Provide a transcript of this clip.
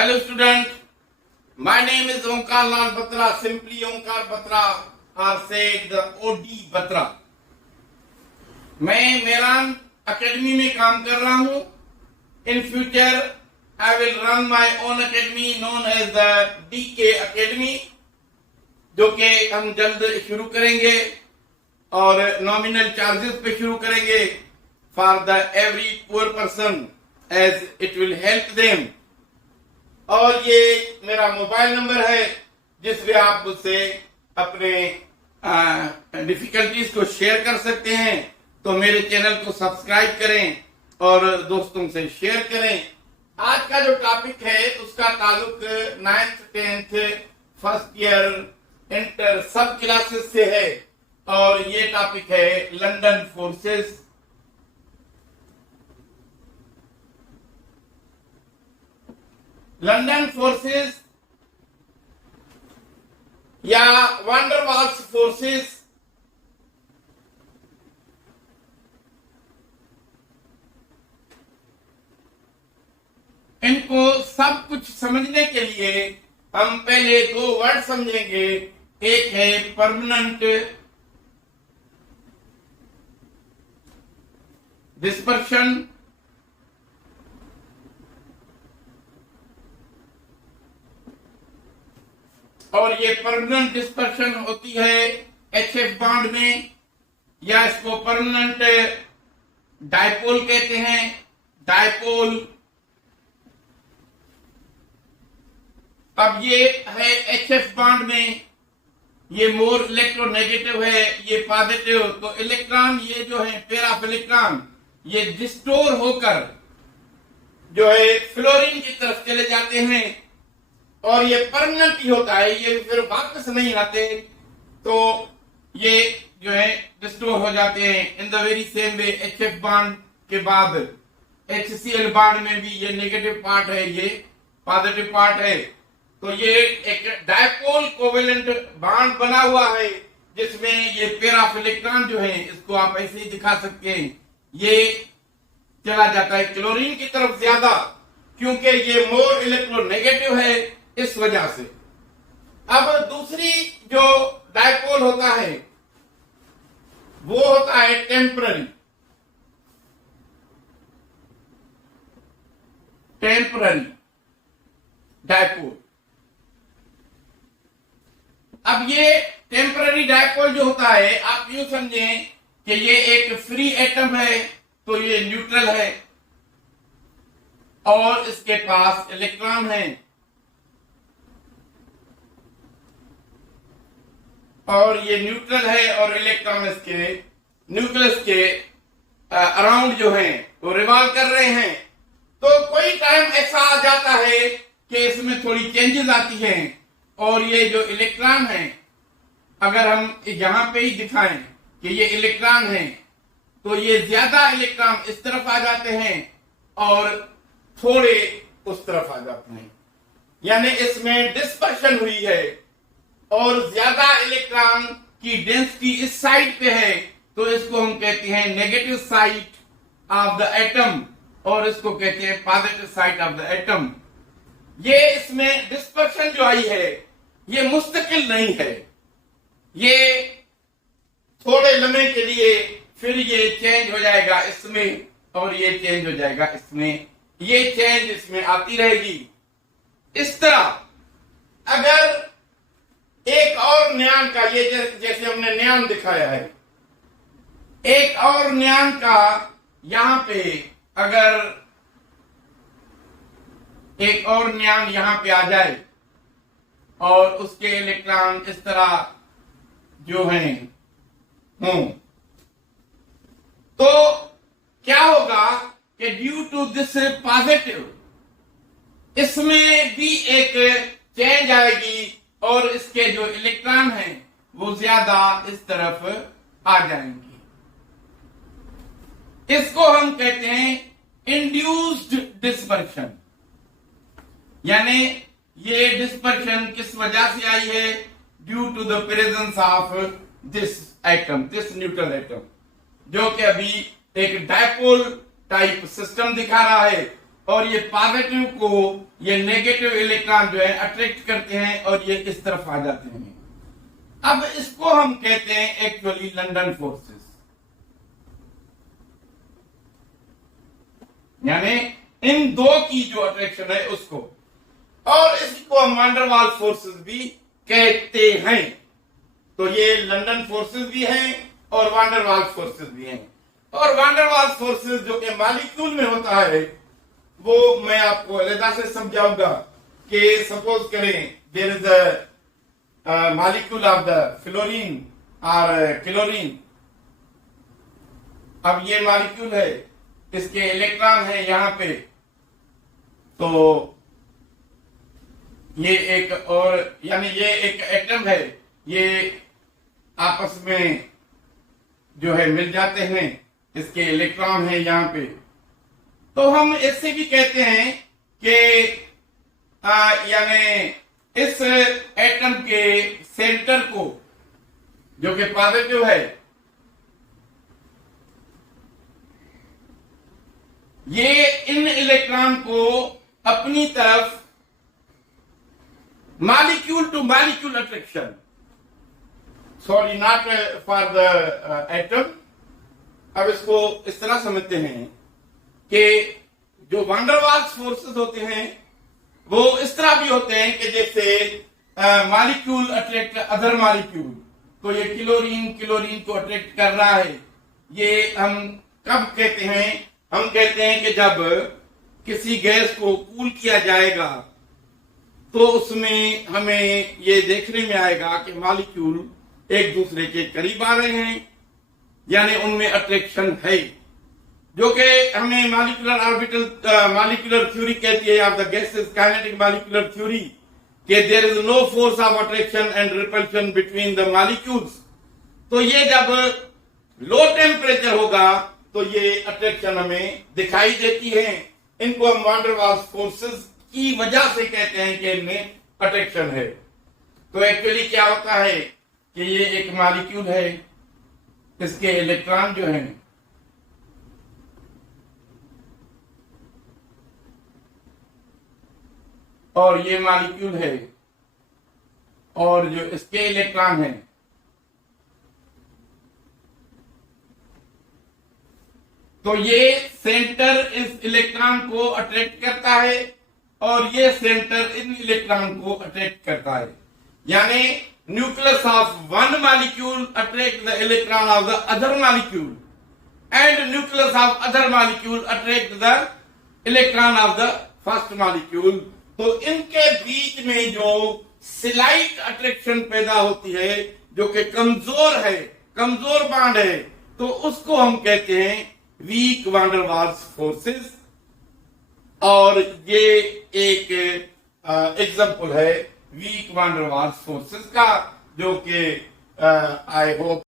Hello student, my name is Omkar Lal Batra, simply Omkar Batra or said the OD Batra. मैं Mehran academy में काम कर रहा हूँ. In future, I will run my own academy known as the DK Academy, जो कि हम जल्द शुरू करेंगे और नॉमिनल चार्जेस पे शुरू करेंगे for the every poor person as it will help them. और ये मेरा मोबाइल नंबर है जिसमें आप मुझसे अपने डिफिकल्टीज को शेयर कर सकते हैं. तो मेरे चैनल को सब्सक्राइब करें और दोस्तों से शेयर करें. आज का जो टॉपिक है उसका ताल्लुक 9th 10th first year inter सब क्लासेस से है और ये टॉपिक है लंदन फोर्सेस. लंदन फोर्सेस या वंडरवाल्स फोर्सेस इनको सब कुछ समझने के लिए हम पहले दो वर्ड समझेंगे. एक है परमानेंट डिस्पर्शन और ये परमानेंट डिस्पर्शन होती है HF बॉन्ड में या इसको परमानेंट डायपोल कहते हैं. डायपोल अब ये है HF बॉन्ड में, ये मोर इलेक्ट्रोनेगेटिव है, ये पॉजिटिव. तो इलेक्ट्रॉन ये जो है पेयर ऑफ इलेक्ट्रॉन ये डिस्टोर होकर जो है फ्लोरीन की तरफ चले जाते हैं और ये परमानेंट ही होता है, ये फिर वापस नहीं आते. तो ये जो है डिस्टोर हो जाते हैं. In the very same way HF bond के बाद HCl बॉन्ड में भी ये नेगेटिव पार्ट है, ये पॉजिटिव पार्ट है. तो ये एक डायपोल कोवेलेंट बॉन्ड बना हुआ है जिसमें ये पेयर ऑफ इलेक्ट्रॉन जो है इसको आप ऐसे ही दिखा सकते हैं. ये चला जाता है क्लोरीन की तरफ ज्यादा क्योंकि ये मोर इलेक्ट्रोनेगेटिव है इस वजह से. अब दूसरी जो डायपोल होता है वो होता है टेम्पररी. Temporary dipole. अब ये टेम्पररी डायपोल जो होता है आप यूं समझें कि ये एक फ्री एटम है तो ये न्यूट्रल है और इसके पास इलेक्ट्रॉन है और ये न्यूट्रल है और इलेक्ट्रॉन इसके न्यूक्लियस के अराउंड जो है वो रिवॉल्व कर रहे हैं. तो कोई टाइम ऐसा आ जाता है कि इसमें थोड़ी चेंजेस आती हैं और ये जो इलेक्ट्रॉन है अगर हम यहां पे ही दिखाएं कि ये इलेक्ट्रॉन है तो ये ज्यादा इलेक्ट्रॉन इस तरफ आ जाते हैं और थोड़े उस तरफ आ जाते हैं. यानी इसमें डिस्पर्शन हुई है और ज्यादा इलेक्ट्रॉन की डेंसिटी इस साइड पे है तो इसको हम कहते हैं negative side of the atom और इसको कहते हैं positive side of the atom. ये इसमें डिस्पर्शन जो आई है ये मुस्तकिल नहीं है, ये थोड़े लम्हे के लिए फिर ये चेंज हो जाएगा इसमें और ये चेंज हो जाएगा इसमें, ये चेंज इसमें आती रहेगी. इस तरह अगर एक और न्यान का ये जैसे हमने न्यान दिखाया है, एक और न्यान का यहां पे अगर एक और न्यान यहां पे आ जाए और उसके इलेक्ट्रॉन इस तरह जो हैं हों तो क्या होगा कि ड्यू टू दिस पॉजिटिव इसमें भी एक चेंज आएगी और इसके जो इलेक्ट्रॉन हैं वो ज्यादा इस तरफ आ जाएंगे. इसको हम कहते हैं इंड्यूस्ड डिस्पर्शन. यानी ये डिस्पर्शन किस वजह से आई है? Due to the presence of this atom, this neutral atom, जो कि अभी एक डायपोल टाइप सिस्टम दिखा रहा है और ये पॉजिटिव को ये नेगेटिव इलेक्ट्रॉन जो है अट्रैक्ट करते हैं और ये इस तरफ आ जाते हैं। अब इसको हम कहते हैं एक्चुअली लंदन फोर्सेस, यानी इन दो की जो अट्रैक्शन है उसको, और इसको हम वांडरवाल फोर्सेस भी कहते हैं। तो ये लंदन फोर्सेस भी हैं और वांडरवाल फोर्सेस भी हैं। और वांडरवाल फोर्सेस जो कि मॉलिक्यूल में होता है वो मैं आपको अलग से समझाऊंगा कि सपोज करें there is a molecule of the fluorine और क्लोरीन। अब ये मॉलिक्यूल है, इसके इलेक्ट्रॉन है यहां पे, तो ये एक और यानी ये एक एटम है, ये आपस में जो है मिल जाते हैं, इसके इलेक्ट्रॉन है यहां पे। तो हम इससे भी कहते हैं कि यानी इस एटम के सेंटर को जो कि पॉजिटिव है, ये इन इलेक्ट्रॉन को अपनी तरफ molecule two molecule attraction, sorry not for the atom. अब इसको इस तरह समझते हैं कि जो वांडरवाल्स फोर्सेस होते हैं वो इस तरह भी होते हैं कि जैसे मॉलिक्यूल अट्रैक्ट अदर मॉलिक्यूल, तो ये क्लोरीन को अट्रैक्ट कर रहा है। ये हम कब कहते हैं? हम कहते हैं कि जब किसी गैस को कूल किया जाएगा तो उसमें हमें ये देखने में आएगा कि मॉलिक्यूल एक दूसरे के करीब आ रहे हैं, यानी उनमें अट्रैक्शन है, जो कि हमें मॉलिक्यूलर ऑर्बिटल मॉलिक्यूलर थ्योरी कहती है of the gases kinetic molecular theory, कि there is no force of attraction and repulsion between the molecules. तो ये जब लो टेम्परेचर होगा तो ये अट्रैक्शन हमें दिखाई देती है। इनको हम वांडरवाल्स फोर्सेस की वजह से कहते हैं कि इनमें अट्रैक्शन है। तो एक्चुअली क्या होता है कि ये एक मॉलिक्यूल है, इसके इलेक्ट्रॉन जो हैं और ये मॉलिक्यूल है, और जो इसके इलेक्ट्रॉन हैं तो ये सेंटर इस इलेक्ट्रॉन को अट्रैक्ट करता है और ये सेंटर इन इलेक्ट्रॉन को अट्रैक्ट करता है। यानी nucleus of one molecule attract the electron of the other molecule and nucleus of other molecule attract the electron of the first molecule. तो इनके बीच में जो स्लाइट अट्रैक्शन पैदा होती है, जो कि कमजोर है, कमजोर बॉन्ड है, तो उसको हम कहते हैं वीक वांडरवाल्स फोर्सेस। और ये एक एग्जांपल है वीक वांडरवाल्स फोर्सेस का, जो कि आई होप